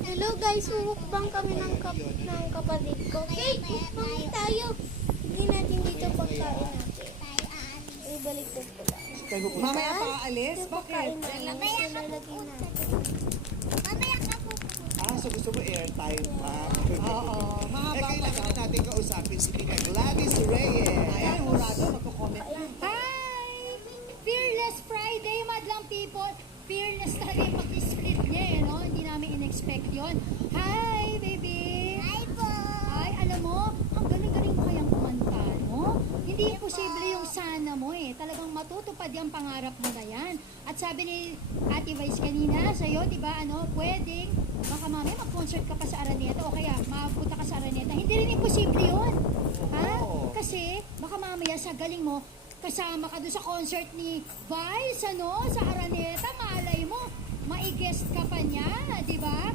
Hello guys, mukbang kami ng kapatid ko. Okay, mukbang tayo. Hindi natin dito pagkain natin. Ibaliktad ko lang. Mamaya pa aalis? Yung Bakit? pagkain namin, lalagyan natin. So gusto mo airtime pa? Oo, mahaba pa kailangan daw. na natin kausapin si Tina Gladys Reyes. Ayan, hurado, magko-comment na. Hi! Fearless Friday, madlang people. Fearless talaga yung pag-split niya, eh, no? Hindi namin in-expect yun. Hi, baby! Hi po! Ay, alam mo, ang galing-galing mo kayang kumanta, no? Hindi posible yung sana mo, eh. Talagang matutupad yung pangarap mo na yan. At sabi ni Ate Vice kanina, sa'yo, di ba, pwedeng, baka mamaya mag-concert ka pa sa Araneta o kaya makapunta ka sa Araneta. Hindi rin imposible yun. Ha? Kasi, baka mamaya sa galing mo, kasama ka doon sa concert ni Vice, sa Araneta, malay mo, mai-guest ka pa niya, di ba?